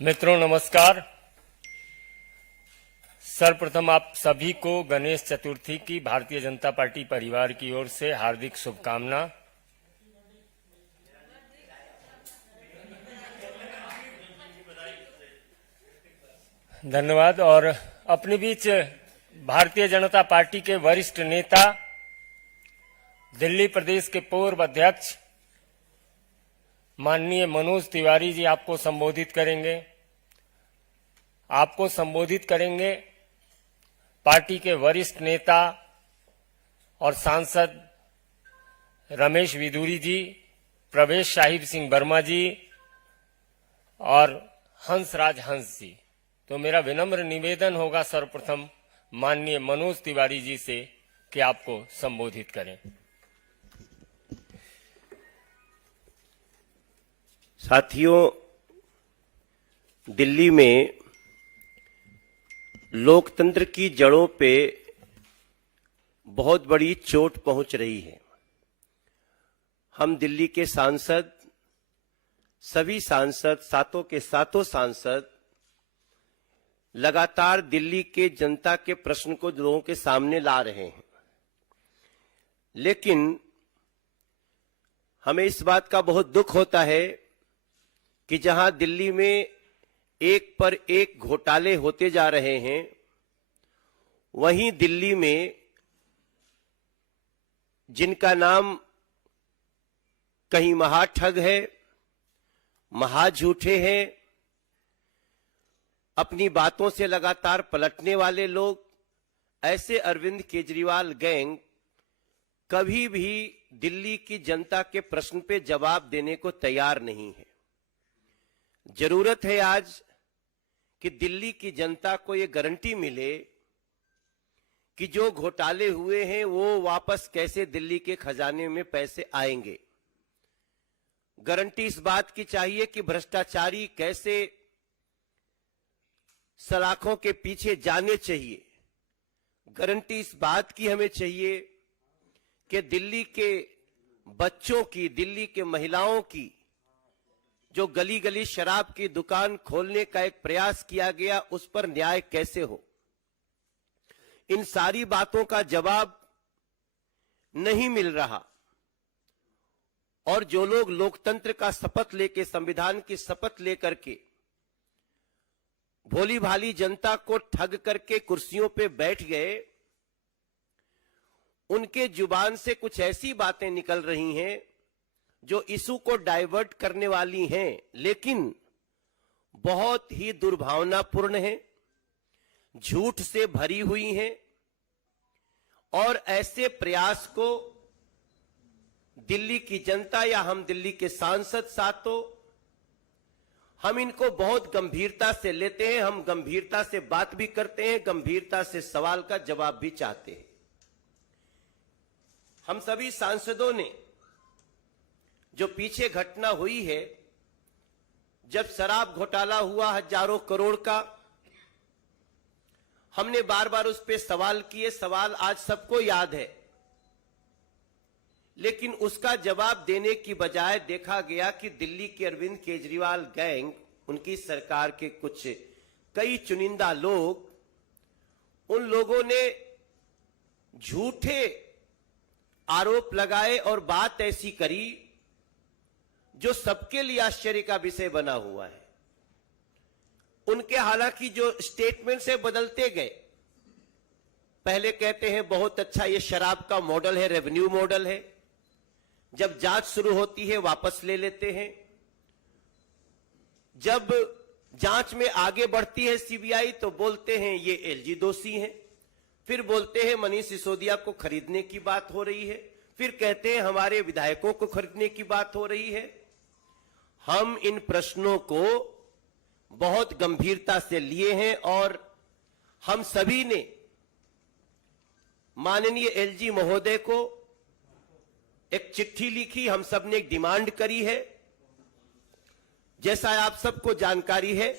मित्रों नमस्कार। सर्वप्रथम आप सभी को गणेश चतुर्थी की भारतीय जनता पार्टी परिवार की ओर से हार्दिक शुभकामना। धन्यवाद। और अपने बीच भारतीय जनता पार्टी के वरिष्ठ नेता, दिल्ली प्रदेश के पूर्व अध्यक्ष माननीय मनोज तिवारी जी आपको संबोधित करेंगे। पार्टी के वरिष्ठ नेता और सांसद रमेश विदुरी जी, प्रवेश साहिब सिंह वर्मा जी और हंसराज हंस जी। तो मेरा विनम्र निवेदन होगा सर्वप्रथम माननीय मनोज तिवारी जी से कि आपको संबोधित करें। साथियों, दिल्ली में लोकतंत्र की जड़ों पे बहुत बड़ी चोट पहुंच रही है। हम दिल्ली के सांसद, सभी सांसद, सातों के सातों सांसद लगातार दिल्ली के जनता के प्रश्न को लोगों के सामने ला रहे हैं, लेकिन हमें इस बात का बहुत दुख होता है कि जहां दिल्ली में एक पर एक घोटाले होते जा रहे हैं, वहीं दिल्ली में जिनका नाम कहीं महाठग है, महाझूठे हैं, अपनी बातों से लगातार पलटने वाले लोग, ऐसे अरविंद केजरीवाल गैंग कभी भी दिल्ली की जनता के प्रश्न पे जवाब देने को तैयार नहीं है। जरूरत है आज कि दिल्ली की जनता को ये गारंटी मिले कि जो घोटाले हुए हैं वो वापस कैसे दिल्ली के खजाने में पैसे आएंगे। गारंटी इस बात की चाहिए कि भ्रष्टाचारी कैसे सलाखों के पीछे जाने चाहिए। गारंटी इस बात की हमें चाहिए कि दिल्ली के बच्चों की, दिल्ली के महिलाओं की जो गली गली शराब की दुकान खोलने का एक प्रयास किया गया, उस पर न्याय कैसे हो। इन सारी बातों का जवाब नहीं मिल रहा। और जो लोग लोकतंत्र का शपथ लेके, संविधान की शपथ लेकर के भोली भाली जनता को ठग करके कुर्सियों पे बैठ गए, उनके जुबान से कुछ ऐसी बातें निकल रही हैं जो इशू को डाइवर्ट करने वाली हैं, लेकिन बहुत ही दुर्भावनापूर्ण हैं, झूठ से भरी हुई हैं। और ऐसे प्रयास को दिल्ली की जनता या हम दिल्ली के सांसद साथों, हम इनको बहुत गंभीरता से लेते हैं। हम गंभीरता से बात भी करते हैं, गंभीरता से सवाल का जवाब भी चाहते हैं। हम सभी सांसदों ने जो पीछे घटना हुई है, जब शराब घोटाला हुआ हजारों करोड़ का, हमने बार बार उस पर सवाल किए। सवाल आज सबको याद है, लेकिन उसका जवाब देने की बजाय देखा गया कि दिल्ली के अरविंद केजरीवाल गैंग, उनकी सरकार के कुछ कई चुनिंदा लोग, उन लोगों ने झूठे आरोप लगाए और बात ऐसी करी जो सबके लिए आश्चर्य का विषय बना हुआ है। उनके हालांकि जो स्टेटमेंट से बदलते गए, पहले कहते हैं बहुत अच्छा ये शराब का मॉडल है, रेवेन्यू मॉडल है, जब जांच शुरू होती है वापस ले लेते हैं, जब जांच में आगे बढ़ती है सीबीआई तो बोलते हैं ये एलजी दोषी हैं, फिर बोलते हैं मनीष सिसोदिया को खरीदने की बात हो रही है, फिर कहते हैं हमारे विधायकों को खरीदने की बात हो रही है। हम इन प्रश्नों को बहुत गंभीरता से लिए हैं और हम सभी ने माननीय एलजी महोदय को एक चिट्ठी लिखी, हम सब ने एक डिमांड करी है। जैसा आप सबको जानकारी है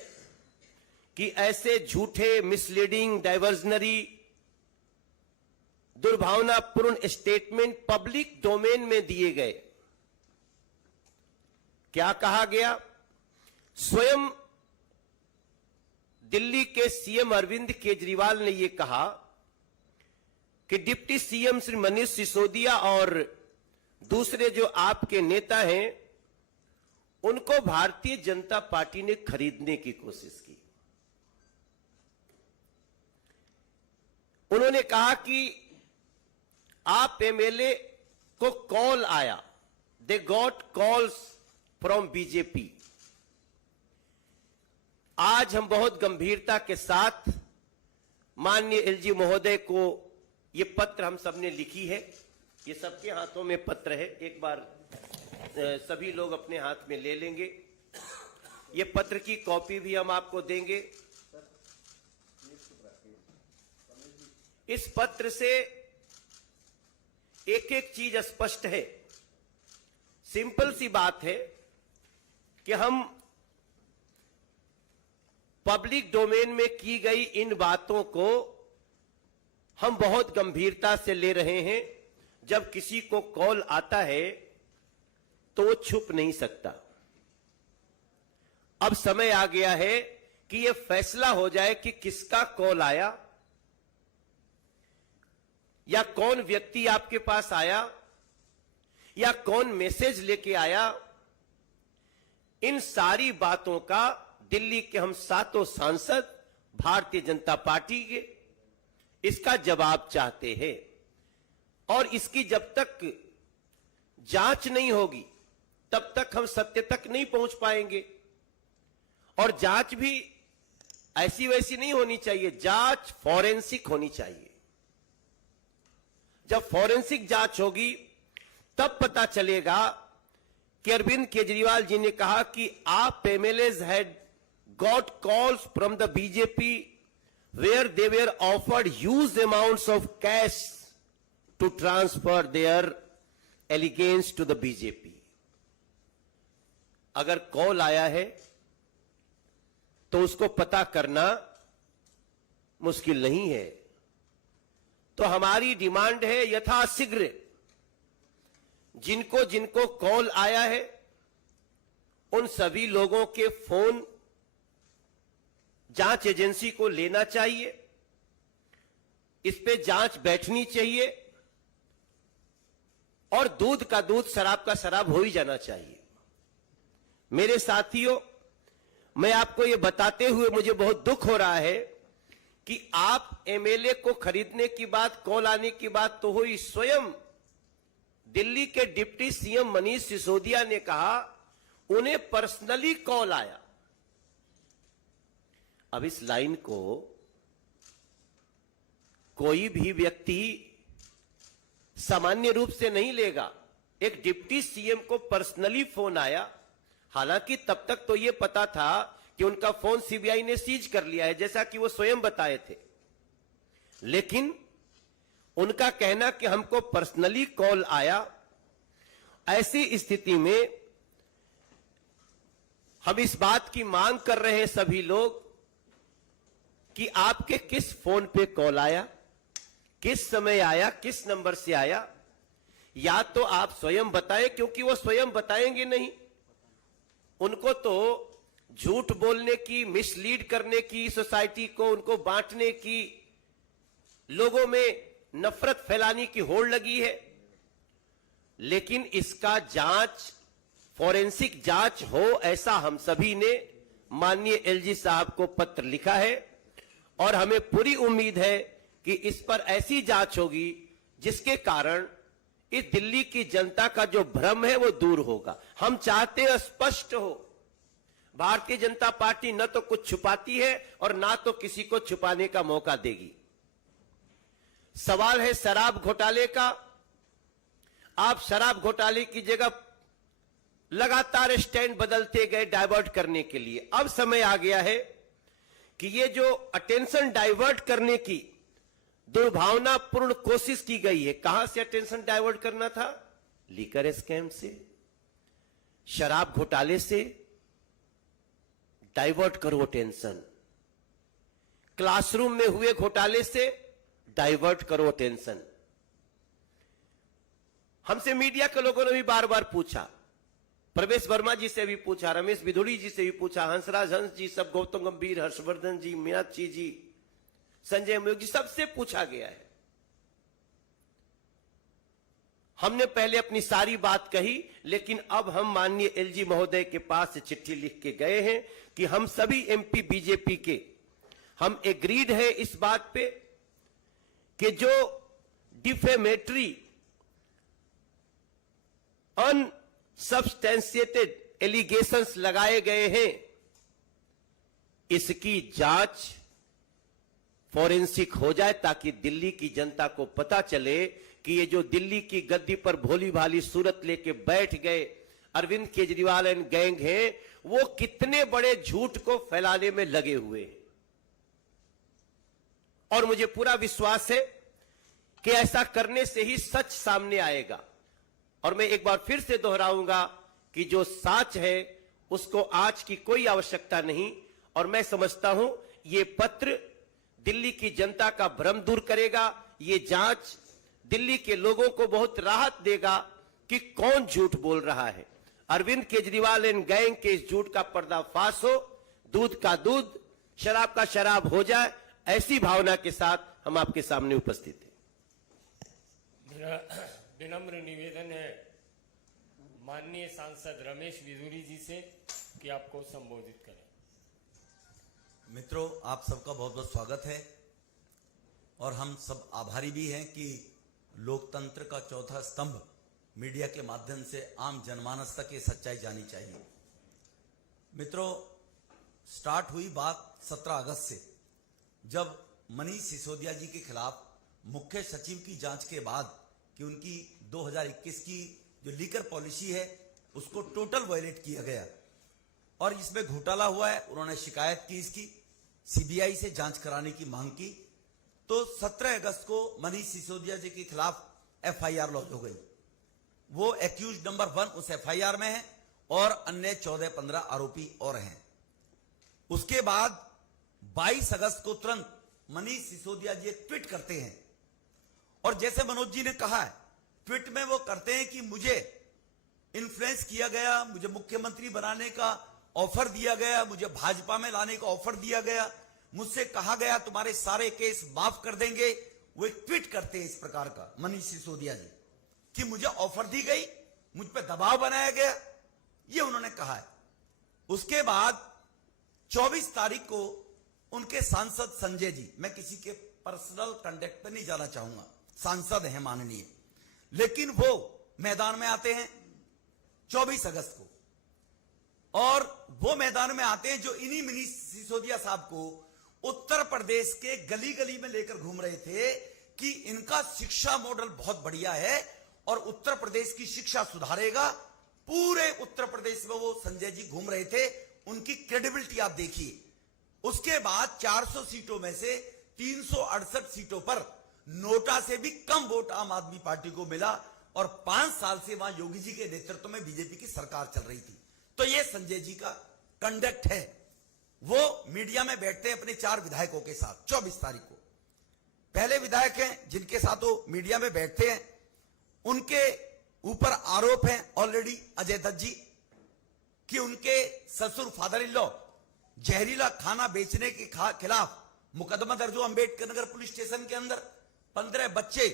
कि ऐसे झूठे, मिसलीडिंग, डाइवर्जनरी, दुर्भावनापूर्ण स्टेटमेंट पब्लिक डोमेन में दिए गए। क्या कहा गया? स्वयं दिल्ली के सीएम अरविंद केजरीवाल ने यह कहा कि डिप्टी सीएम श्री मनीष सिसोदिया और दूसरे जो आपके नेता हैं उनको भारतीय जनता पार्टी ने खरीदने की कोशिश की। उन्होंने कहा कि आप एमएलए को कॉल आया, they got calls from BJP. आज हम बहुत गंभीरता के साथ माननीय एलजी महोदय को ये पत्र हम सबने लिखी है, ये सबके हाथों में पत्र है, एक बार सभी लोग अपने हाथ में ले लेंगे। ये पत्र की कॉपी भी हम आपको देंगे। इस पत्र से एक एक चीज स्पष्ट है। सिंपल सी बात है कि हम पब्लिक डोमेन में की गई इन बातों को हम बहुत गंभीरता से ले रहे हैं। जब किसी को कॉल आता है तो वो छुप नहीं सकता। अब समय आ गया है कि यह फैसला हो जाए कि किसका कॉल आया या कौन व्यक्ति आपके पास आया या कौन मैसेज लेके आया। इन सारी बातों का दिल्ली के हम सातों सांसद भारतीय जनता पार्टी के इसका जवाब चाहते हैं। और इसकी जब तक जांच नहीं होगी तब तक हम सत्य तक नहीं पहुंच पाएंगे। और जांच भी ऐसी वैसी नहीं होनी चाहिए, जांच फॉरेंसिक होनी चाहिए। जब फॉरेंसिक जांच होगी तब पता चलेगा कि अरविंद केजरीवाल जी ने कहा कि आप MLAs had got calls from the BJP where they were offered huge amounts of cash to transfer their allegiance to the BJP. अगर कॉल आया है तो उसको पता करना मुश्किल नहीं है। तो हमारी डिमांड है यथाशीघ्र जिनको जिनको कॉल आया है उन सभी लोगों के फोन जांच एजेंसी को लेना चाहिए। इस पे जांच बैठनी चाहिए और दूध का दूध, शराब का शराब हो ही जाना चाहिए। मेरे साथियों, मैं आपको यह बताते हुए मुझे बहुत दुख हो रहा है कि आप एमएलए को खरीदने की बात, कॉल आने की बात तो हुई, स्वयं दिल्ली के डिप्टी सीएम मनीष सिसोदिया ने कहा उन्हें पर्सनली कॉल आया। अब इस लाइन को कोई भी व्यक्ति सामान्य रूप से नहीं लेगा। एक डिप्टी सीएम को पर्सनली फोन आया, हालांकि तब तक तो यह पता था कि उनका फोन सीबीआई ने सीज कर लिया है, जैसा कि वो स्वयं बताए थे। लेकिन उनका कहना कि हमको पर्सनली कॉल आया, ऐसी स्थिति में हम इस बात की मांग कर रहे हैं सभी लोग कि आपके किस फोन पे कॉल आया, किस समय आया, किस नंबर से आया, या तो आप स्वयं बताएं, क्योंकि वो स्वयं बताएंगे नहीं। उनको तो झूठ बोलने की, मिसलीड करने की सोसाइटी को, उनको बांटने की, लोगों में नफरत फैलाने की होड़ लगी है। लेकिन इसका जांच, फॉरेंसिक जांच हो, ऐसा हम सभी ने माननीय एलजी साहब को पत्र लिखा है और हमें पूरी उम्मीद है कि इस पर ऐसी जांच होगी जिसके कारण इस दिल्ली की जनता का जो भ्रम है वो दूर होगा। हम चाहते हैं स्पष्ट हो। भारतीय जनता पार्टी न तो कुछ छुपाती है और ना तो किसी को छुपाने का मौका देगी। सवाल है शराब घोटाले का। आप शराब घोटाले की जगह लगातार स्टैंड बदलते गए डाइवर्ट करने के लिए। अब समय आ गया है कि ये जो अटेंशन डाइवर्ट करने की दुर्भावनापूर्ण कोशिश की गई है, कहां से अटेंशन डाइवर्ट करना था? लीकर स्कैम से, शराब घोटाले से डाइवर्ट करो अटेंशन। क्लासरूम में हुए घोटाले से डाइवर्ट करो अटेंशन। हमसे मीडिया के लोगों ने भी बार बार पूछा, प्रवेश वर्मा जी से भी पूछा, रमेश विधुड़ी जी से भी पूछा, हंसराज हंस जी, सब गौतम गंभीर, हर्षवर्धन जी, मीनाक्षी जी, संजय मयूख जी, सबसे पूछा गया है। हमने पहले अपनी सारी बात कही, लेकिन अब हम माननीय एलजी महोदय के पास से चिट्ठी लिख के गए हैं कि हम सभी एमपी बीजेपी के हम एग्रीड है इस बात पे कि जो डिफेमेटरी अनसब्सटेंशिएटेड एलिगेशंस लगाए गए हैं, इसकी जांच फॉरेंसिक हो जाए, ताकि दिल्ली की जनता को पता चले कि ये जो दिल्ली की गद्दी पर भोली भाली सूरत लेके बैठ गए अरविंद केजरीवाल एंड गैंग हैं, वो कितने बड़े झूठ को फैलाने में लगे हुए हैं। और मुझे पूरा विश्वास है कि ऐसा करने से ही सच सामने आएगा। और मैं एक बार फिर से दोहराऊंगा कि जो सच है उसको आज की कोई आवश्यकता नहीं, और मैं समझता हूं ये पत्र दिल्ली की जनता का भ्रम दूर करेगा। ये जांच दिल्ली के लोगों को बहुत राहत देगा कि कौन झूठ बोल रहा है। अरविंद केजरीवाल एंड गैंग के इस झूठ का पर्दाफाश हो, दूध का दूध, शराब का शराब हो जाए, ऐसी भावना के साथ हम आपके सामने उपस्थित हैं। मेरा विनम्र निवेदन है माननीय सांसद रमेश विधुरी जी से कि आपको संबोधित करें। मित्रों, आप सबका बहुत बहुत स्वागत है और हम सब आभारी भी हैं कि लोकतंत्र का चौथा स्तंभ मीडिया के माध्यम से आम जनमानस तक ये सच्चाई जानी चाहिए। मित्रों, स्टार्ट हुई बात 17 अगस्त से, जब मनीष सिसोदिया जी के खिलाफ मुख्य सचिव की जांच के बाद कि उनकी 2021 की जो लीकर पॉलिसी है उसको टोटल वायलेट किया गया और इसमें घोटाला हुआ है। उन्होंने शिकायत की, इसकी सीबीआई से जांच कराने की मांग की। तो 17 अगस्त को मनीष सिसोदिया जी के खिलाफ एफआईआर लॉन्च हो गई। वो एक्यूज नंबर 1 उस एफआईआर में है और अन्य 14-15 आरोपी और हैं। उसके बाद 22 अगस्त को तुरंत मनीष सिसोदिया जी एक ट्वीट करते हैं और जैसे मनोज जी ने कहा है, ट्वीट में वो करते हैं कि मुझे इन्फ्लुएंस किया गया, मुझे मुख्यमंत्री बनाने का ऑफर दिया गया, मुझे भाजपा में लाने का ऑफर दिया गया, मुझसे कहा गया तुम्हारे सारे केस माफ कर देंगे। वो एक ट्वीट करते हैं इस प्रकार का मनीष सिसोदिया जी कि मुझे ऑफर दी गई, मुझ पर दबाव बनाया गया, ये उन्होंने कहा है। उसके बाद 24 तारीख को उनके सांसद संजय जी, मैं किसी के पर्सनल कंडक्ट पे नहीं जाना चाहूंगा, सांसद हैं माननीय, लेकिन वो मैदान में आते हैं 24 अगस्त को, और वो मैदान में आते हैं जो इन्हीं मनीष सिसोदिया साहब को उत्तर प्रदेश के गली गली में लेकर घूम रहे थे कि इनका शिक्षा मॉडल बहुत बढ़िया है और उत्तर प्रदेश की शिक्षा सुधारेगा। पूरे उत्तर प्रदेश में वो संजय जी घूम रहे थे, उनकी क्रेडिबिलिटी आप देखिए। उसके बाद 400 सीटों में से 368 सीटों पर नोटा से भी कम वोट आम आदमी पार्टी को मिला और 5 साल से वहां योगी जी के नेतृत्व में बीजेपी की सरकार चल रही थी। तो ये संजय जी का कंडक्ट है। वो मीडिया में बैठते हैं अपने 4 विधायकों के साथ 24 तारीख को। पहले विधायक हैं जिनके साथ वो मीडिया में बैठते हैं, उनके ऊपर आरोप है ऑलरेडी अजय दत्त जी कि उनके ससुर फादर इन लॉ जहरीला खाना बेचने के खिलाफ मुकदमा दर्ज हुआ अंबेडकर नगर पुलिस स्टेशन के अंदर। 15 बच्चे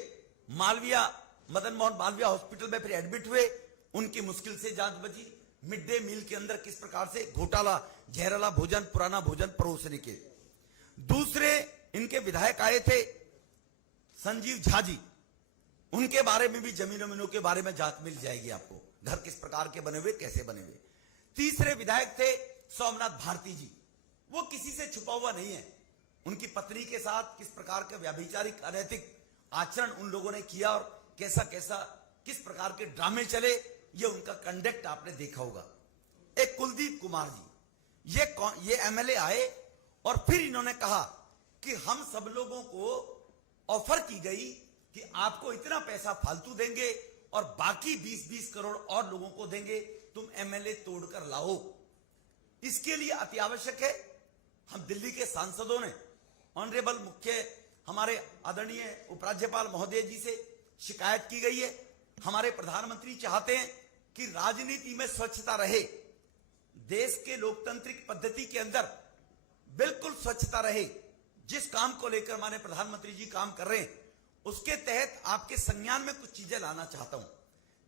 मालविया, मदन मोहन मालविया हॉस्पिटल में फिर एडमिट हुए, उनकी मुश्किल से जांच बची। मिड डे मील के अंदर किस प्रकार से घोटाला, जहरीला भोजन, पुराना भोजन परोसने के। दूसरे इनके विधायक आए थे संजीव झा जी, उनके बारे में भी जमीनों के बारे में जांच मिल जाएगी आपको, घर किस प्रकार के बने हुए, कैसे बने हुए। तीसरे विधायक थे सोमनाथ भारती जी, वो किसी से छुपा हुआ नहीं है। उनकी पत्नी के साथ किस प्रकार का व्यभिचारिक अनैतिक आचरण उन लोगों ने किया और कैसा कैसा किस प्रकार के ड्रामे चले, ये उनका कंडक्ट आपने देखा होगा। एक कुलदीप कुमार जी, ये एमएलए आए और फिर इन्होंने कहा कि हम सब लोगों को ऑफर की गई कि आपको इतना पैसा फालतू देंगे और बाकी 20-20 करोड़ और लोगों को देंगे, तुम एमएलए तोड़कर लाओ। इसके लिए अति आवश्यक है, हम दिल्ली के सांसदों ने ऑनरेबल मुख्य हमारे आदरणीय उपराज्यपाल महोदय जी से शिकायत की गई है। हमारे प्रधानमंत्री चाहते हैं कि राजनीति में स्वच्छता रहे, देश के लोकतांत्रिक पद्धति के अंदर बिल्कुल स्वच्छता रहे। जिस काम को लेकर माननीय प्रधानमंत्री जी काम कर रहे हैं, उसके तहत आपके संज्ञान में कुछ चीजें लाना चाहता हूं।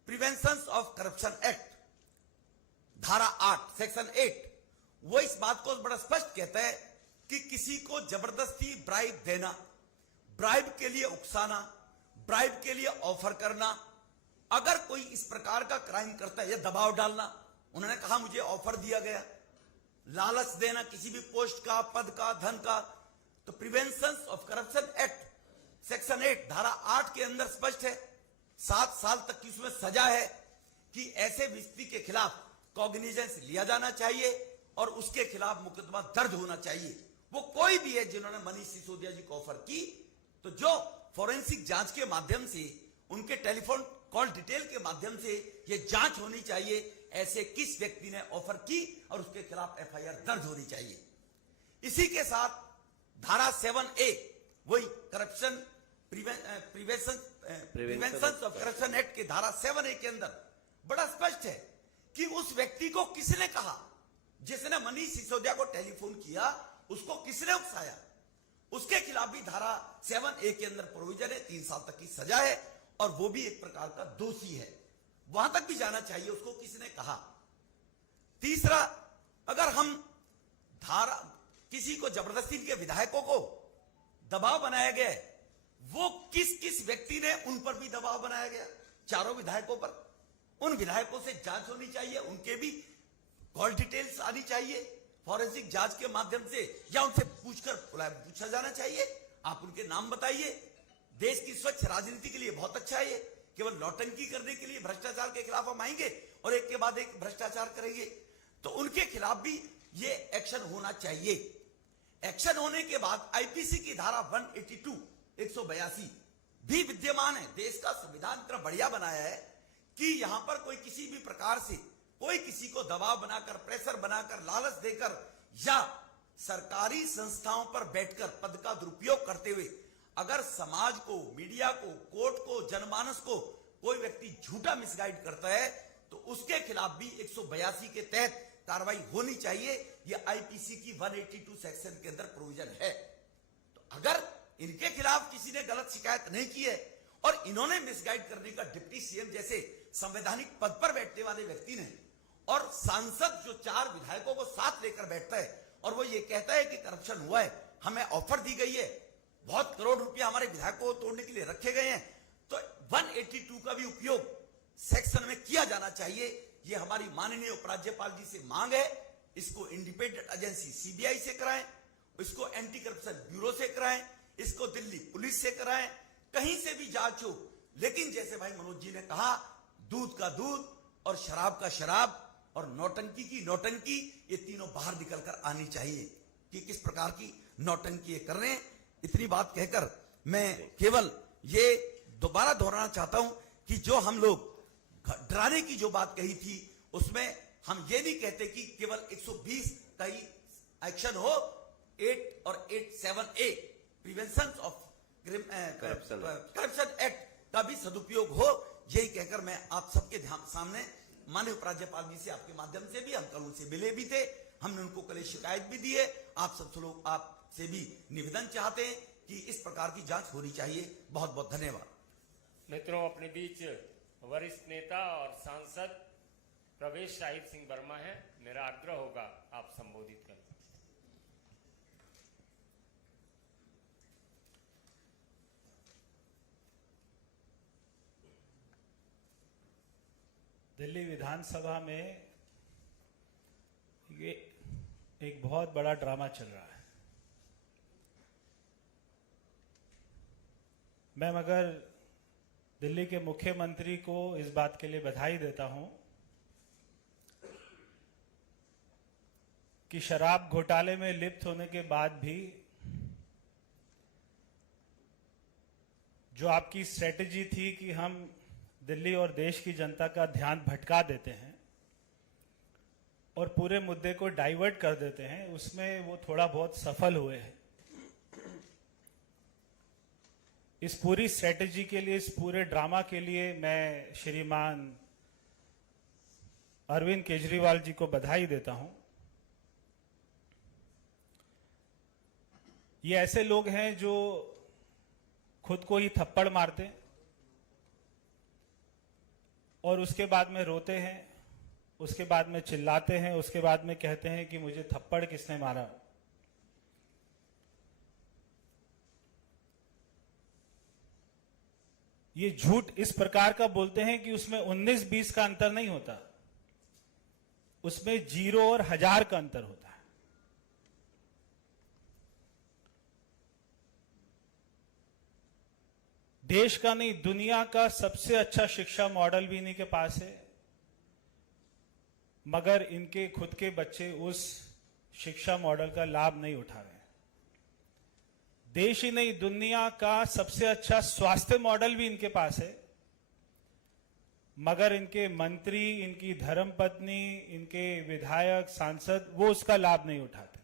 प्रिवेंशन ऑफ करप्शन एक्ट धारा 8 सेक्शन 8 वो इस बात को बड़ा स्पष्ट कहता है कि किसी को जबरदस्ती ब्राइब देना, ब्राइब के लिए उकसाना, ब्राइब के लिए ऑफर करना, अगर कोई इस प्रकार का क्राइम करता है या दबाव डालना, उन्होंने कहा मुझे ऑफर दिया गया, लालच देना किसी भी पोस्ट का, पद का, धन का, तो prevention of corruption act section 8 धारा 8 के अंदर स्पष्ट है, 7 साल तक की उसमें सजा है कि ऐसे व्यक्ति के खिलाफ कॉग्निजेंस लिया जाना चाहिए और उसके खिलाफ मुकदमा दर्ज होना चाहिए। वो कोई भी है जिन्होंने मनीष सिसोदिया जी को ऑफर की, तो जो फोरेंसिक जांच के माध्यम से, उनके टेलीफोन कॉल डिटेल के माध्यम से ये जांच होनी चाहिए, ऐसे किस व्यक्ति ने ऑफर की और उसके खिलाफ एफआईआर दर्ज होनी चाहिए। इसी के साथ धारा 7A वही corruption prevention of corruption act के धारा 7A के अंदर बड़ा स्पष्ट है कि उस व्यक्ति को किसने कहा, जिसने मनीष सिसोदिया को टेलीफोन किया, उसको किसने उकसाया, उसके खिलाफ भी धारा 7A के अंदर प्रोविजन है, 3 साल तक की सजा है और वो भी एक प्रकार का दोषी है, वहां तक भी जाना चाहिए उसको किसने कहा। तीसरा, अगर हम धारा किसी को जबरदस्ती के विधायकों को दबाव बनाया गया है, वो किस किस व्यक्ति ने उन पर भी दबाव बनाया गया, चारों विधायकों पर, उन विधायकों से जांच होनी चाहिए, उनके भी कॉल डिटेल्स आनी चाहिए फॉरेंसिक जांच के माध्यम से, या उनसे पूछा जाना चाहिए, आप उनके नाम बताइए। देश की स्वच्छ राजनीति के लिए बहुत अच्छा है ये, केवल नौटंकी करने के लिए भ्रष्टाचार के खिलाफ हम आएंगे और एक के बाद एक भ्रष्टाचार करेंगे, तो उनके खिलाफ भी ये एक्शन होना चाहिए। एक्शन होने के बाद आईपीसी की धारा 182 भी विद्यमान है। देश का संविधान इतना बढ़िया बनाया है कि यहां पर कोई किसी भी प्रकार से कोई किसी को दबाव बनाकर, प्रेशर बनाकर, लालच देकर या सरकारी संस्थाओं पर बैठकर पद का दुरुपयोग करते हुए अगर समाज को, मीडिया को, कोर्ट को, जनमानस को कोई व्यक्ति झूठा मिसगाइड करता है, तो उसके खिलाफ भी 182 के तहत कार्रवाई होनी चाहिए। यह आईपीसी की 182 सेक्शन के अंदर प्रोविजन है। तो अगर इनके खिलाफ किसी ने गलत शिकायत नहीं की है और इन्होंने मिसगाइड करने का डिप्टी सीएम जैसे संवैधानिक पद पर बैठने वाले व्यक्ति ने, और सांसद जो 4 विधायकों को साथ लेकर बैठता है और वो ये कहता है कि करप्शन हुआ है, हमें ऑफर दी गई है, बहुत करोड़ रुपया हमारे विधायकों को तोड़ने के लिए रखे गए हैं, तो 182 का भी उपयोग सेक्शन में किया जाना चाहिए। ये हमारी माननीय उपराज्यपाल जी से मांग है। इसको इंडिपेंडेंट एजेंसी सीबीआई से कराएं, इसको एंटी करप्शन ब्यूरो से कराएं, इसको दिल्ली पुलिस से कराएं, कहीं से भी जांच हो, लेकिन जैसे भाई मनोज जी ने कहा, दूध का दूध और शराब का शराब और नौटंकी की नौटंकी, ये तीनों बाहर निकलकर आनी चाहिए कि किस प्रकार की नौटंकी ये कर रहे हैं। इतनी बात कहकर मैं केवल ये दोबारा दोहराना चाहता हूं कि जो हम लोग डराने की जो बात कही थी, उसमें हम ये नहीं कहते कि केवल 120 का ही एक्शन हो, 8 और 87A prevention of corruption act का भी सदुपयोग हो। यही कहकर मैं आप सबके सामने माननीय उपराज्यपाल जी से आपके माध्यम से भी, हम कल उनसे मिले भी थे, हमने उनको कल शिकायत भी दी है, आप सब लोग आपसे भी निवेदन चाहते हैं कि इस प्रकार की जांच होनी चाहिए। बहुत बहुत धन्यवाद। मित्रों, अपने बीच वरिष्ठ नेता और सांसद प्रवेश शाहिब सिंह वर्मा है, मेरा आग्रह होगा आप संबोधित करें। दिल्ली विधानसभा में ये एक बहुत बड़ा ड्रामा चल रहा है। मैं मगर दिल्ली के मुख्यमंत्री को इस बात के लिए बधाई देता हूं कि शराब घोटाले में लिप्त होने के बाद भी जो आपकी स्ट्रेटेजी थी कि हम दिल्ली और देश की जनता का ध्यान भटका देते हैं और पूरे मुद्दे को डाइवर्ट कर देते हैं, उसमें वो थोड़ा बहुत सफल हुए हैं। इस पूरी स्ट्रेटेजी के लिए, इस पूरे ड्रामा के लिए मैं श्रीमान अरविंद केजरीवाल जी को बधाई देता हूं। ये ऐसे लोग हैं जो खुद को ही थप्पड़ मारते हैं और उसके बाद में रोते हैं, उसके बाद में चिल्लाते हैं, उसके बाद में कहते हैं कि मुझे थप्पड़ किसने मारा। ये झूठ इस प्रकार का बोलते हैं कि उसमें 19-20 का अंतर नहीं होता, उसमें 0 और 1000 का अंतर होता है। देश का नहीं, दुनिया का सबसे अच्छा शिक्षा मॉडल भी इन्हीं के पास है, मगर इनके खुद के बच्चे उस शिक्षा मॉडल का लाभ नहीं उठा रहे। देश ही नहीं, दुनिया का सबसे अच्छा स्वास्थ्य मॉडल भी इनके पास है, मगर इनके मंत्री, इनकी धर्मपत्नी, इनके विधायक, सांसद वो उसका लाभ नहीं उठाते।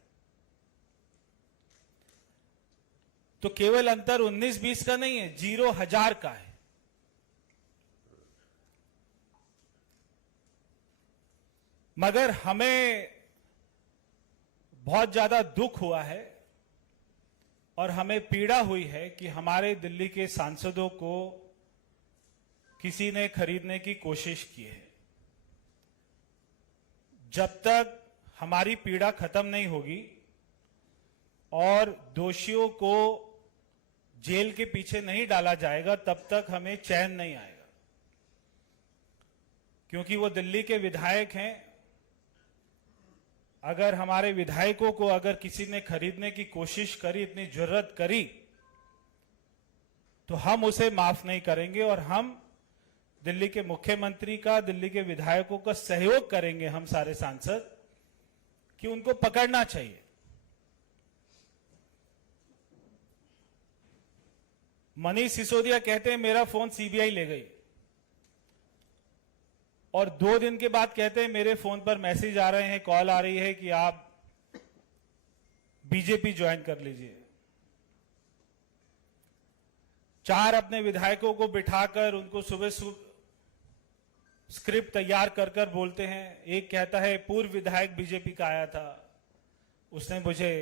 तो केवल अंतर 19-20 का नहीं है, 0-1000 का है। मगर हमें बहुत ज्यादा दुख हुआ है और हमें पीड़ा हुई है कि हमारे दिल्ली के सांसदों को किसी ने खरीदने की कोशिश की है। जब तक हमारी पीड़ा खत्म नहीं होगी और दोषियों को जेल के पीछे नहीं डाला जाएगा, तब तक हमें चैन नहीं आएगा। क्योंकि वो दिल्ली के विधायक हैं। अगर हमारे विधायकों को अगर किसी ने खरीदने की कोशिश करी, इतनी जुर्रत करी, तो हम उसे माफ नहीं करेंगे और हम दिल्ली के मुख्यमंत्री का, दिल्ली के विधायकों का सहयोग करेंगे, हम सारे सांसद, कि उनको पकड़ना चाहिए। मनीष सिसोदिया कहते हैं मेरा फोन सीबीआई ले गई, और 2 दिन के बाद कहते हैं मेरे फोन पर मैसेज आ रहे हैं, कॉल आ रही है कि आप बीजेपी ज्वाइन कर लीजिए। 4 अपने विधायकों को बिठाकर उनको सुबह स्क्रिप्ट तैयार कर कर बोलते हैं। एक कहता है पूर्व विधायक बीजेपी का आया था, उसने मुझे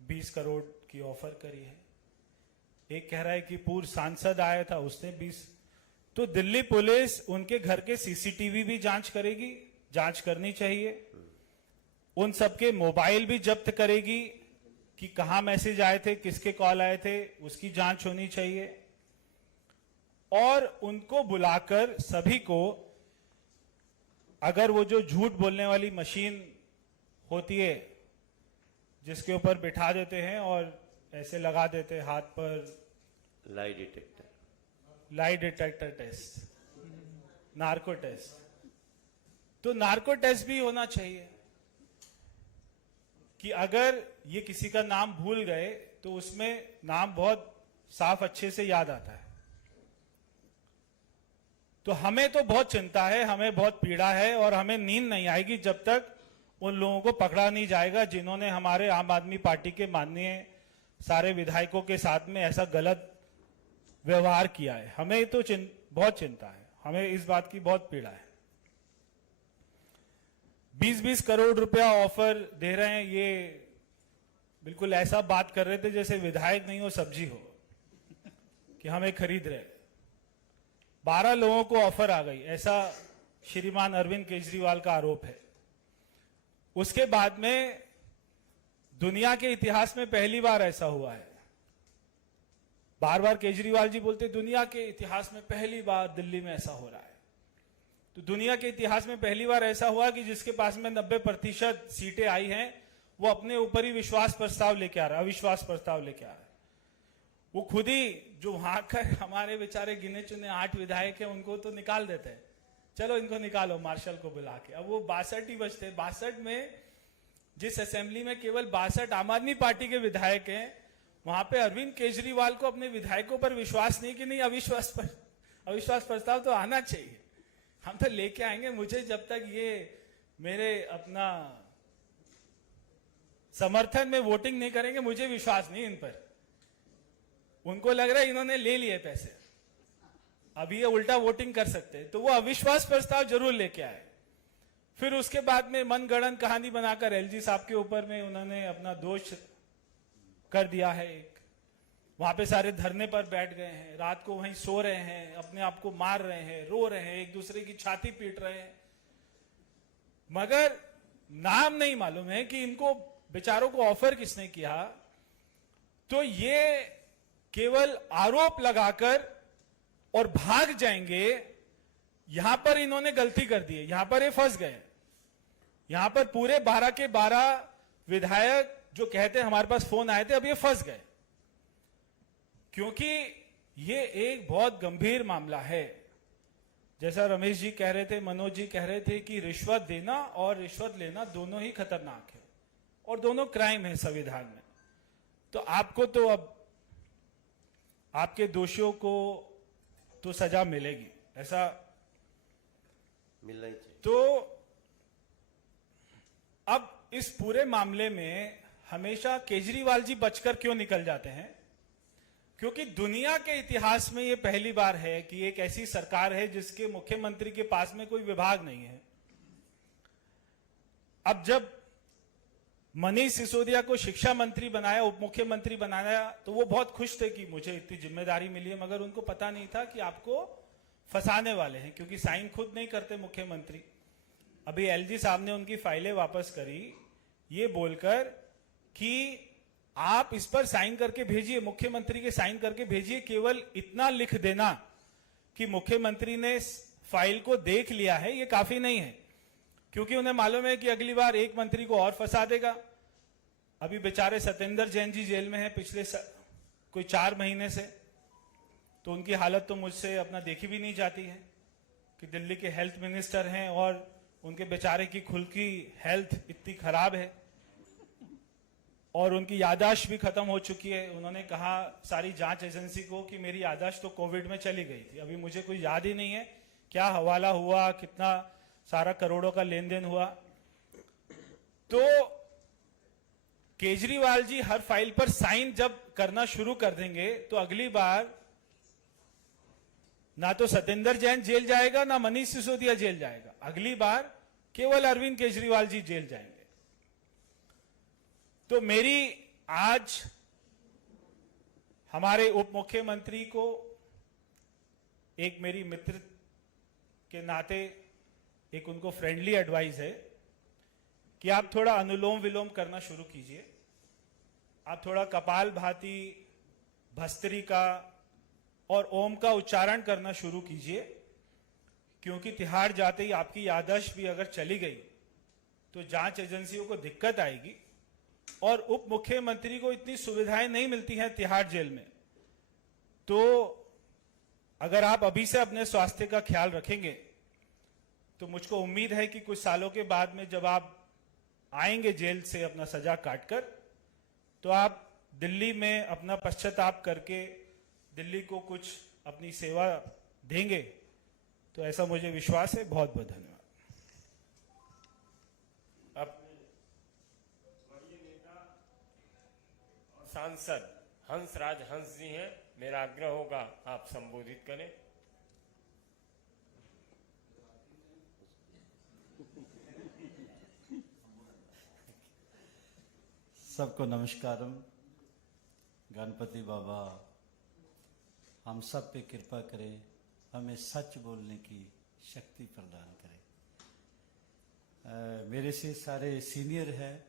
20 करोड़ की ऑफर करी है। एक कह रहा है कि पूर्व सांसद आया था, उसने 20। तो दिल्ली पुलिस उनके घर के सीसीटीवी भी जांच करेगी, जांच करनी चाहिए। उन सबके मोबाइल भी जब्त करेगी कि कहां मैसेज आए थे, किसके कॉल आए थे, उसकी जांच होनी चाहिए। और उनको बुलाकर सभी को, अगर वो जो झूठ बोलने वाली मशीन होती है जिसके ऊपर बिठा देते हैं और ऐसे लगा देते हैं हाथ पर, lie detector test, narco test, तो नार्को टेस्ट भी होना चाहिए कि अगर ये किसी का नाम भूल गए तो उसमें नाम बहुत साफ अच्छे से याद आता है। तो हमें तो बहुत चिंता है, हमें बहुत पीड़ा है और हमें नींद नहीं आएगी जब तक उन लोगों को पकड़ा नहीं जाएगा जिन्होंने हमारे आम आदमी पार्टी के माननीय सारे विधायकों के साथ में ऐसा गलत व्यवहार किया है। हमें तो बहुत चिंता है, हमें इस बात की बहुत पीड़ा है। 20-20 करोड़ रुपया ऑफर दे रहे हैं, ये बिल्कुल ऐसा बात कर रहे थे जैसे विधायक नहीं हो सब्जी हो कि हमें खरीद रहे। 12 लोगों को ऑफर आ गई, ऐसा श्रीमान अरविंद केजरीवाल का आरोप है। उसके बाद में दुनिया के इतिहास में पहली बार ऐसा हुआ है। बार बार केजरीवाल जी बोलते दुनिया के इतिहास में पहली बार दिल्ली में ऐसा हो रहा है। तो दुनिया के इतिहास में पहली बार ऐसा हुआ कि जिसके पास में 90% सीटें आई हैं, वो अपने ऊपर ही विश्वास प्रस्ताव लेके आ रहा है, अविश्वास प्रस्ताव लेके आ रहा है। वो खुद ही जो वहां का हमारे बेचारे गिने चुने 8 विधायक हैं उनको तो निकाल देते हैं, चलो इनको निकालो मार्शल को बुला के। अब वो 62 ही बचते, 62 में जिस असेंबली में केवल 62 आम आदमी पार्टी के विधायक हैं, वहां पे अरविंद केजरीवाल को अपने विधायकों पर विश्वास नहीं कि नहीं अविश्वास प्रस्ताव तो आना चाहिए, हम तो लेके आएंगे। मुझे जब तक ये मेरे अपना समर्थन में वोटिंग नहीं करेंगे मुझे विश्वास नहीं इन पर। उनको लग रहा है इन्होंने ले लिए पैसे, अभी ये उल्टा वोटिंग कर सकते हैं, तो वो अविश्वास प्रस्ताव जरूर लेके आए। फिर उसके बाद में मनगढ़ंत कहानी बनाकर एलजी साहब के ऊपर में उन्होंने अपना दोष कर दिया है एक। वहां पे सारे धरने पर बैठ गए हैं, रात को वहीं सो रहे हैं, अपने आप को मार रहे हैं, रो रहे हैं, एक दूसरे की छाती पीट रहे हैं, मगर नाम नहीं मालूम है कि इनको बेचारों को ऑफर किसने किया। तो ये केवल आरोप लगाकर और भाग जाएंगे, यहां पर इन्होंने गलती कर दी है, यहां पर ये फंस गए। यहां पर पूरे 12 के 12 विधायक जो कहते हैं हमारे पास फोन आए थे, अब ये फंस गए, क्योंकि ये एक बहुत गंभीर मामला है। जैसा रमेश जी कह रहे थे, मनोज जी कह रहे थे कि रिश्वत देना और रिश्वत लेना दोनों ही खतरनाक है और दोनों क्राइम है संविधान में। तो आपको तो अब आपके दोषियों को तो सजा मिलेगी, ऐसा मिलना ही चाहिए। तो अब इस पूरे मामले में हमेशा केजरीवाल जी बचकर क्यों निकल जाते हैं? क्योंकि दुनिया के इतिहास में यह पहली बार है कि एक ऐसी सरकार है जिसके मुख्यमंत्री के पास में कोई विभाग नहीं है। अब जब मनीष सिसोदिया को शिक्षा मंत्री बनाया, उप मुख्यमंत्री बनाया, तो वो बहुत खुश थे कि मुझे इतनी जिम्मेदारी मिली है, मगर उनको पता नहीं था कि आपको फंसाने वाले हैं, क्योंकि साइन खुद नहीं करते मुख्यमंत्री। अभी एलजी साहब ने उनकी फाइलें वापस करी ये बोलकर कि आप इस पर साइन करके भेजिए, मुख्यमंत्री के साइन करके भेजिए, केवल इतना लिख देना कि मुख्यमंत्री ने फाइल को देख लिया है, ये काफी नहीं है, क्योंकि उन्हें मालूम है कि अगली बार एक मंत्री को और फंसा देगा। अभी बेचारे सत्येंद्र जैन जी जेल में हैं पिछले कोई 4 महीने से, तो उनकी हालत तो मुझसे अपना देखी भी नहीं जाती है कि दिल्ली के हेल्थ मिनिस्टर हैं और उनके बेचारे की खुद की हेल्थ इतनी खराब है और उनकी याददाश्त भी खत्म हो चुकी है। उन्होंने कहा सारी जांच एजेंसी को कि मेरी याददाश्त तो कोविड में चली गई थी, अभी मुझे कोई याद ही नहीं है क्या हवाला हुआ, कितना सारा करोड़ों का लेन देन हुआ। तो केजरीवाल जी हर फाइल पर साइन जब करना शुरू कर देंगे तो अगली बार ना तो सत्येंद्र जैन जेल जाएगा, ना मनीष सिसोदिया जेल जाएगा, अगली बार केवल अरविंद केजरीवाल जी जेल जाएंगे। तो मेरी आज हमारे उप मुख्यमंत्री को एक मेरी मित्र के नाते एक उनको फ्रेंडली एडवाइस है कि आप थोड़ा अनुलोम विलोम करना शुरू कीजिए। आप थोड़ा कपाल भाती, भस्त्रिका और ओम का उच्चारण करना शुरू कीजिए, क्योंकि तिहाड़ जाते ही आपकी याददाश्त भी अगर चली गई तो जांच एजेंसियों को दिक्कत आएगी और उप मुख्यमंत्री को इतनी सुविधाएं नहीं मिलती हैं तिहाड़ जेल में। तो अगर आप अभी से अपने स्वास्थ्य का ख्याल रखेंगे तो मुझको उम्मीद है कि कुछ सालों के बाद में जब आप आएंगे जेल से अपना सजा काटकर, तो आप दिल्ली में अपना पश्चाताप करके दिल्ली को कुछ अपनी सेवा देंगे। तो ऐसा मुझे विश्वास है। बहुत बहुत धन्यवाद। अब वरीय नेता और सांसद हंसराज हंस जी हैं, मेरा आग्रह होगा आप संबोधित करें। सबको नमस्कारम। गणपति बाबा हम सब पे कृपा करें, हमें सच बोलने की शक्ति प्रदान करें। मेरे से सारे सीनियर हैं,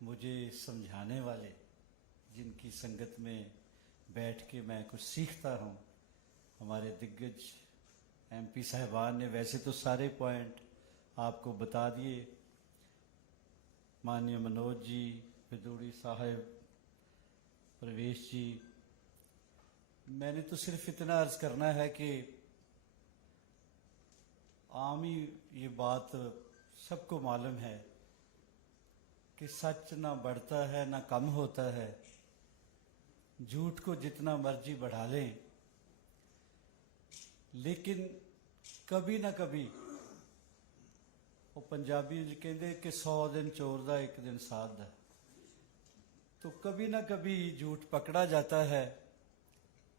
मुझे समझाने वाले, जिनकी संगत में बैठ के मैं कुछ सीखता हूँ। हमारे दिग्गज एमपी साहिबान ने वैसे तो सारे पॉइंट आपको बता दिए, माननीय मनोज जी, पिदूड़ी साहब, प्रवेश जी। मैंने तो सिर्फ इतना अर्ज करना है कि आम ही ये बात सबको मालूम है कि सच ना बढ़ता है ना कम होता है। झूठ को जितना मर्जी बढ़ा लें, लेकिन कभी ना कभी वो पंजाबी कहते कि 100 दिन चोर दा 1 दिन साध दा, तो कभी ना कभी झूठ पकड़ा जाता है।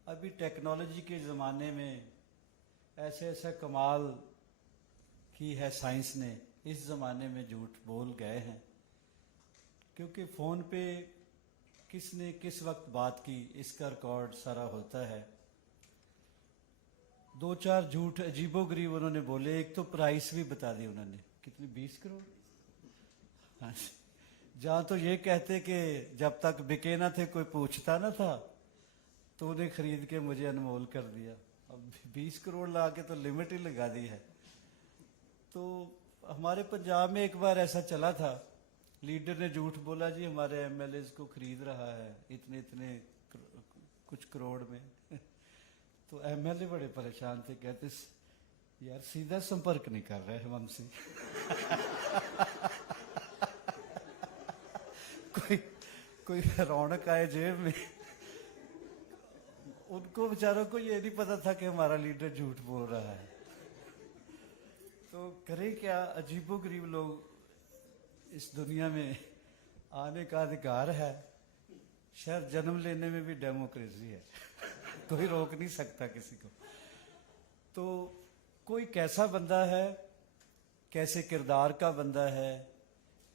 अभी टेक्नोलॉजी के ज़माने में ऐसे ऐसा कमाल की है साइंस ने, इस जमाने में झूठ बोल गए हैं। क्योंकि फोन पे किसने किस वक्त बात की इसका रिकॉर्ड सारा होता है। दो चार झूठ अजीबोगरीब उन्होंने बोले। एक तो प्राइस भी बता दी उन्होंने, कितनी 20 करोड़। हाँ, जहां तो ये कहते कि जब तक बिके ना थे कोई पूछता ना था, तो उन्हें खरीद के मुझे अनमोल कर दिया। अब 20 करोड़ ला के तो लिमिट ही लगा दी है। तो हमारे पंजाब में एक बार ऐसा चला था, लीडर ने झूठ बोला जी हमारे एमएलए को खरीद रहा है इतने इतने कुछ करोड़ में। तो एमएलए बड़े परेशान थे, कहते यार सीधा संपर्क नहीं कर रहे हम हमसे। कोई रौनक आए जेब में। उनको बेचारों को ये नहीं पता था कि हमारा लीडर झूठ बोल रहा है। तो करें क्या, अजीबोगरीब लोग इस दुनिया में आने का अधिकार है। शायद जन्म लेने में भी डेमोक्रेसी है, कोई रोक नहीं सकता किसी को। तो कोई कैसा बंदा है, कैसे किरदार का बंदा है,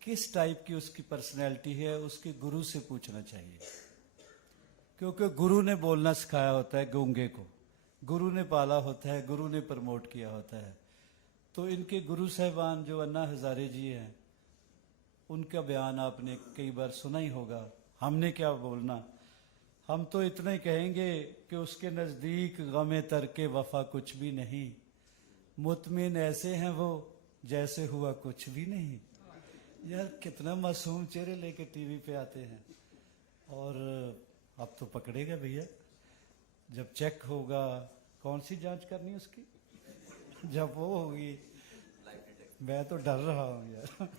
किस टाइप की उसकी पर्सनैलिटी है, उसके गुरु से पूछना चाहिए। क्योंकि गुरु ने बोलना सिखाया होता है गूंगे को, गुरु ने पाला होता है, गुरु ने प्रमोट किया होता है। तो इनके गुरु साहिबान जो अन्ना हजारे जी हैं, उनका बयान आपने कई बार सुना ही होगा। हमने क्या बोलना, हम तो इतना ही कहेंगे कि उसके नजदीक गमे तरके वफा कुछ भी नहीं, मुतमिन ऐसे हैं वो जैसे हुआ कुछ भी नहीं। यार कितना मासूम चेहरे लेके टीवी पे आते हैं। और अब तो पकड़ेगा भैया, जब चेक होगा। कौन सी जांच करनी उसकी, जब वो होगी। मैं तो डर रहा हूं यार।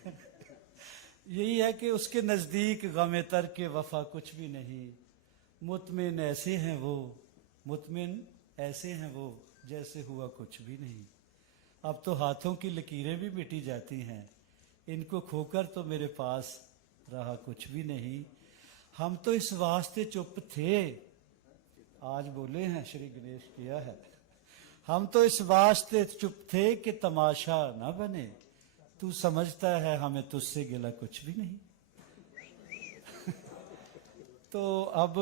यही है कि उसके नजदीक गमे तरके वफा कुछ भी नहीं, मुतमिन ऐसे हैं वो, मुतमिन ऐसे हैं वो जैसे हुआ कुछ भी नहीं। अब तो हाथों की लकीरें भी मिटी जाती हैं, इनको खोकर तो मेरे पास रहा कुछ भी नहीं। हम तो इस वास्ते चुप थे, आज बोले हैं श्री गणेश किया है। हम तो इस वास्ते चुप थे कि तमाशा ना बने, तू समझता है हमें तुझसे गिला कुछ भी नहीं। तो अब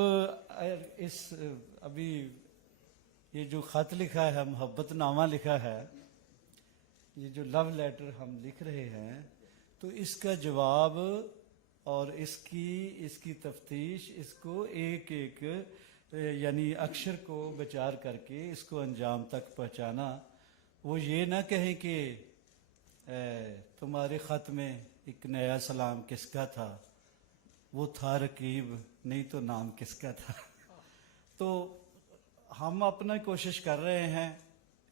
इस अभी ये जो खत लिखा है, मोहब्बतनामा लिखा है, ये जो लव लेटर हम लिख रहे हैं, तो इसका जवाब और इसकी तफ्तीश, इसको एक एक यानी अक्षर को विचार करके इसको अंजाम तक पहुंचाना। वो ये ना कहें कि तुम्हारे खत में एक नया सलाम किसका था, वो था रकीब, नहीं तो नाम किसका था। तो हम अपना कोशिश कर रहे हैं,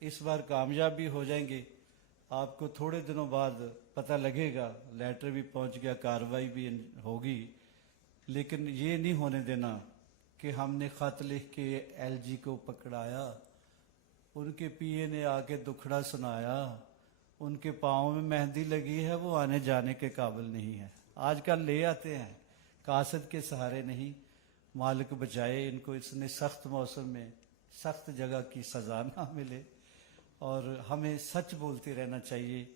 इस बार कामयाब भी हो जाएंगे। आपको थोड़े दिनों बाद पता लगेगा, लेटर भी पहुंच गया, कार्रवाई भी होगी। लेकिन ये नहीं होने देना कि हमने खत लिख के एलजी को पकड़ाया, उनके पीए ने आके दुखड़ा सुनाया, उनके पाँव में मेहंदी लगी है, वो आने जाने के काबिल नहीं है। आजकल ले आते हैं, कासद के सहारे नहीं। मालिक बचाए इनको, इसने सख्त मौसम में सख्त जगह की सजा ना मिले। और हमें सच बोलते रहना चाहिए,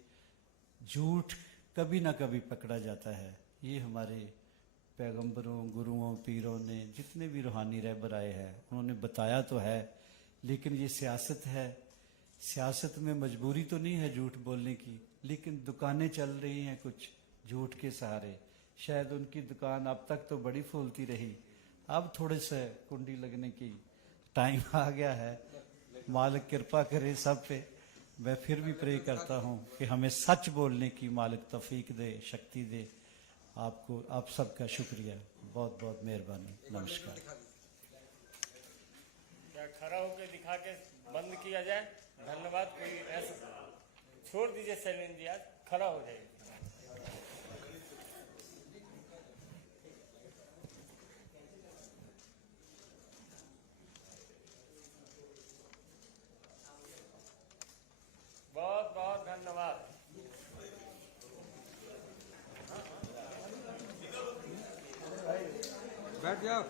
झूठ कभी ना कभी पकड़ा जाता है। ये हमारे पैगंबरों, गुरुओं, पीरों ने, जितने भी रूहानी रहबर आए हैं, उन्होंने बताया तो है। लेकिन ये सियासत है, सियासत में मजबूरी तो नहीं है झूठ बोलने की, लेकिन दुकानें चल रही हैं कुछ झूठ के सहारे। शायद उनकी दुकान अब तक तो बड़ी फूलती रही, अब थोड़े से कुंडी लगने की टाइम आ गया है। मालिक कृपा करे सब पे। मैं फिर भी प्रे करता हूँ कि हमें सच बोलने की मालिक तौफीक दे, शक्ति दे। आपको, आप सबका शुक्रिया, बहुत बहुत मेहरबानी, नमस्कार। क्या खड़ा होकर दिखा के बंद किया जाए? धन्यवाद। कोई ऐसा छोड़ दीजिए शैलेंद्र जी, आज खड़ा हो जाइए। बहुत बहुत धन्यवाद। बैठ जाओ।